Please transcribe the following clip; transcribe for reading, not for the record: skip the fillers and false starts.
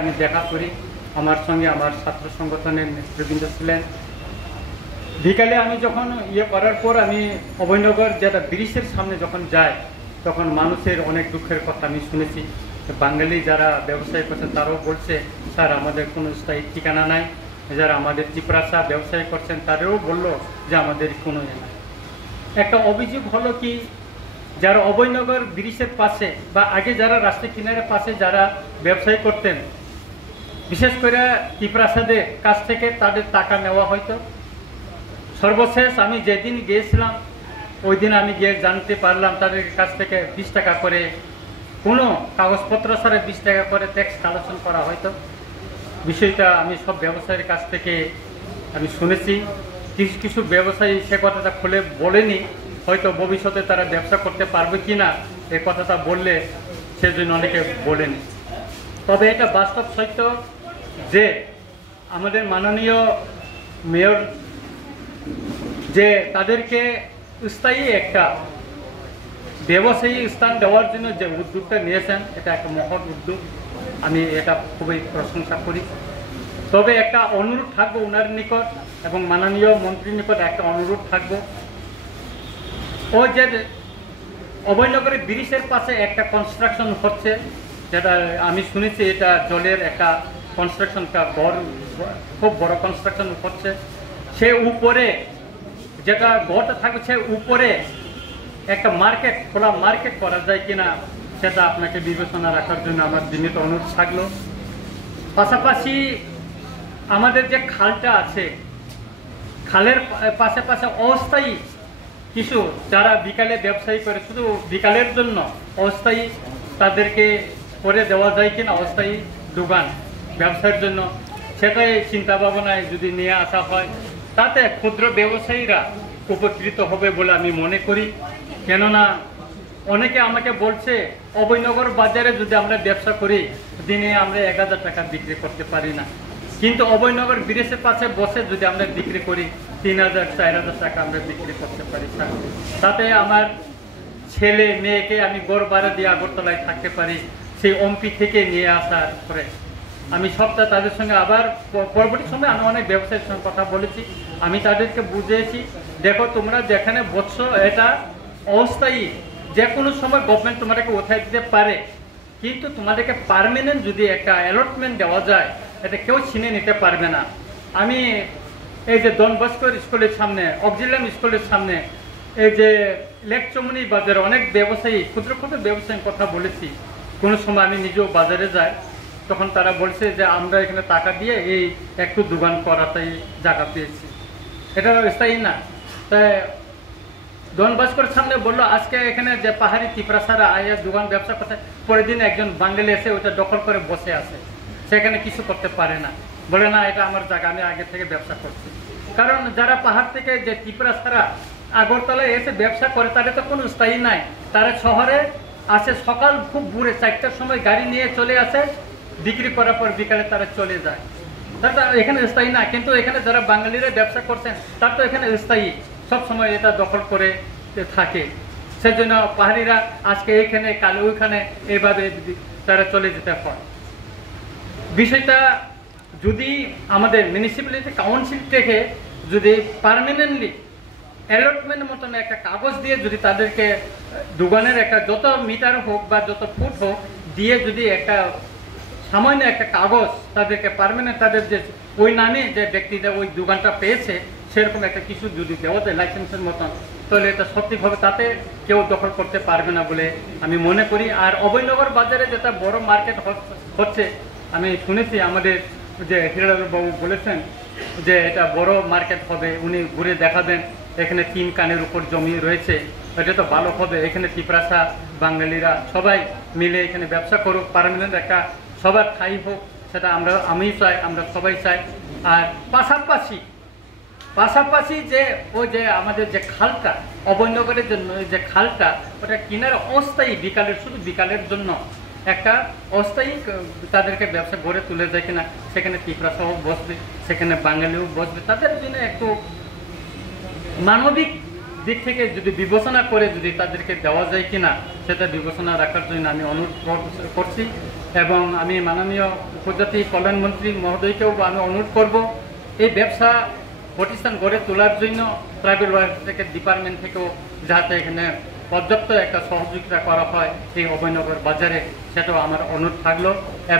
আমি দেখা করি, আমার সঙ্গে আমার ছাত্র সংগঠনের নেতৃবৃন্দ ছিলেন। বিকালে আমি যখন করার পর আমি অভয়নগর যেটা ব্রিজের সামনে যখন যাই, তখন মানুষের অনেক দুঃখের কথা আমি শুনেছি। বাঙালি যারা ব্যবসায়ী করছেন তারাও বলছে, স্যার আমাদের কোনো স্থায়ী ঠিকানা নাই। যারা আমাদের চিপরাসা ব্যবসায়ী করছেন তাদেরও বললো যে আমাদের কোনো নাই। একটা অভিযোগ হলো কি, যারা অভয়নগর ব্রিজের পাশে বা আগে যারা রাস্তার কিনারের পাশে যারা ব্যবসায়ী করতেন, বিশেষ করে চিপরাসাদের কাছ থেকে তাদের টাকা নেওয়া হয়তো। সর্বশেষ আমি যেদিন গিয়েছিলাম ওই দিন আমি গিয়ে জানতে পারলাম তাদের কাছ থেকে 20 টাকা করে, কোনো কাগজপত্র ছাড়া 20 টাকা করে ট্যাক্স কালেকশন করা হয়তো। বিষয়টা আমি সব ব্যবসায়ীর কাছ থেকে আমি শুনেছি। কিছু কিছু ব্যবসায়ী সে কথাটা খুলে বলেনি, হয়তো ভবিষ্যতে তারা ব্যবসা করতে পারবে কি না এই কথাটা বললে সেজন্য অনেকে বলেনি। তবে এটা বাস্তব সত্য যে আমাদের মাননীয় মেয়র যে তাদেরকে স্থায়ী একটা ব্যবসায়ী স্থান দেওয়ার জন্য যে উদ্যোগটা নিয়েছেন, এটা একটা মহৎ উদ্যোগ, আমি এটা খুবই প্রশংসা করি। তবে একটা অনুরোধ থাকবো ওনার নিকট এবং মাননীয় মন্ত্রীর নিকট একটা অনুরোধ থাকবো, ও যে অভয়নগরের ব্রিজের পাশে একটা কনস্ট্রাকশন হচ্ছে, যেটা আমি শুনেছি এটা জলের একটা কনস্ট্রাকশনটা খুব বড় কনস্ট্রাকশন হচ্ছে। সে উপরে যেটা ঘরটা থাকবে সে উপরে একটা মার্কেট, খোলা মার্কেট করা যায় কিনা সেটা আপনাকে বিবেচনা রাখার জন্য আমার বিনীত অনুরোধ থাকলো। পাশাপাশি আমাদের যে খালটা আছে, খালের পাশে পাশে অস্থায়ী কিছু যারা বিকালে ব্যবসায়ী করে, শুধু বিকালের জন্য অস্থায়ী তাদেরকে করে দেওয়া যায় কিনা অস্থায়ী দোকান ব্যবসার জন্য, সেটাই চিন্তা ভাবনায় যদি নিয়ে আসা হয় তাতে ক্ষুদ্র ব্যবসায়ীরা উপকৃত হবে বলে আমি মনে করি। কেননা অনেকে আমাকে বলছে অভয়নগর বাজারে যদি আমরা ব্যবসা করি দিনে আমরা 1000 টাকা বিক্রি করতে পারি না, কিন্তু অভয়নগর ব্রিজের পাশে বসে যদি আমরা বিক্রি করি 3000 4000 টাকা আমরা বিক্রি করতে পারি। তাতে আমার ছেলে মেয়েকে আমি গড় ভাড়া দিয়ে আগরতলায় থাকতে পারি, সেই এমপি থেকে নিয়ে আসার পরে আমি সবটা তাদের সঙ্গে আবার পরবর্তী সময় আমি অনেক ব্যবসায়ীর সঙ্গে কথা বলেছি, আমি তাদেরকে বুঝিয়েছি, দেখো তোমরা যেখানে বসছো এটা অস্থায়ী, যে কোনো সময় গভর্নমেন্ট তোমাদেরকে উঠাই দিতে পারে, কিন্তু তোমাদেরকে পার্মানেন্ট যদি একটা অ্যালটমেন্ট দেওয়া যায় এটা কেউ ছিনে নিতে পারবে না। আমি এই যে ডন বস্কো স্কুলের সামনে, অক্সিলিয়াম স্কুলের সামনে, এই যে লেক চমনি বাজারে অনেক ব্যবসায়ী, ক্ষুদ্র ক্ষুদ্র ব্যবসায়ীর কথা বলেছি। কোনো সময় আমি নিজেও বাজারে যাই, তখন তারা বলছে যে আমরা এখানে টাকা দিয়ে এই একটু দোকান করাতেই জায়গা পেয়েছি, এটা স্থায়ী না। তাই ডন বস্কোর সামনে বললো আজকে এখানে যে পাহাড়ি চিপরাসারা আয়া দোকান ব্যবসা করতে, পরের দিন একজন বাঙালি এসে ওইটা দখল করে বসে আছে, সেখানে কিছু করতে পারে না, বলে না এটা আমার জায়গা, আমি আগে থেকে ব্যবসা করছি। কারণ যারা পাহাড় থেকে যে চিপরাসারা আগরতলায় এসে ব্যবসা করে তাদের তো কোনো স্থায়ী নাই, তারা শহরে আসে সকাল খুব ভোরে 4টার সময় গাড়ি নিয়ে চলে আসে, বিক্রি করার পর বিকালে তারা চলে যায়, তারা এখানে স্থায়ী না। কিন্তু এখানে যারা বাঙালিরা ব্যবসা করছেন তার তো এখানে স্থায়ী, সব সময় এটা দখল করে থাকে, সেজন্য পাহাড়িরা আজকে এখানে কাল ওইখানে এইভাবে তারা চলে যেতে হয়। বিষয়টা যদি আমাদের মিউনিসিপ্যালিটি কাউন্সিল থেকে যদি পার্মানেন্টলি অ্যালটমেন্ট মতন একটা কাগজ দিয়ে যদি তাদেরকে দোকানের একটা যত মিটার হোক বা যত ফুট হোক দিয়ে যদি একটা সামান্য একটা কাগজ তাদেরকে পার্মানেন্ট, তাদের যে ওই নামে যে ব্যক্তিটা ওই দোকানটা পেয়েছে সেরকম একটা কিছু যদি দেওয়া যায় লাইসেন্সের মতন, তাহলে এটা সত্যিভাবে তাতে কেউ দখল করতে পারবে না বলে আমি মনে করি। আর অভয়নগর বাজারে যেটা বড় মার্কেট হচ্ছে, আমি শুনেছি আমাদের যে হিরালালবাবু বলেছেন যে এটা বড় মার্কেট হবে, উনি ঘুরে দেখাবেন, এখানে 3 কানের উপর জমি রয়েছে, এটা তো ভালো হবে, এখানে চিপরাসা বাঙালিরা সবাই মিলে এখানে ব্যবসা করুক, পার্মানেন্ট একটা সবার ঠাঁই হোক, সেটা আমি চাই, আমরা সবাই চাই। আর পাশাপাশি যে ওই যে আমাদের যে খালটা অভয়নগরের জন্য যে খালটা, ওটা কিনারে অস্থায়ী বিকালের, শুধু বিকালের জন্য একটা অস্থায়ী তাদেরকে ব্যবসা গড়ে তুলে যায় কিনা, সেখানে চিপরাসাও বসবে, সেখানে বাঙালিও বসবে, তাদের জন্য একটু মানবিক দিক থেকে যদি বিবেচনা করে যদি তাদেরকে দেওয়া যায় কিনা সেটা বিবেচনা রাখার জন্য আমি অনুরোধ করছি এবং আমি মাননীয় উপজাতি কল্যাণমন্ত্রী মহোদয়কেও আমি অনুরোধ করব এই ব্যবসা প্রতিষ্ঠান গড়ে তোলার জন্য ট্রাইবেল ওয়েলফেয়ার থেকে ডিপার্টমেন্ট থেকেও যাতে এখানে পর্যাপ্ত একটা সহযোগিতা করা হয় এই অভয়নগর বাজারে, সেটাও আমার অনুরোধ থাকলো।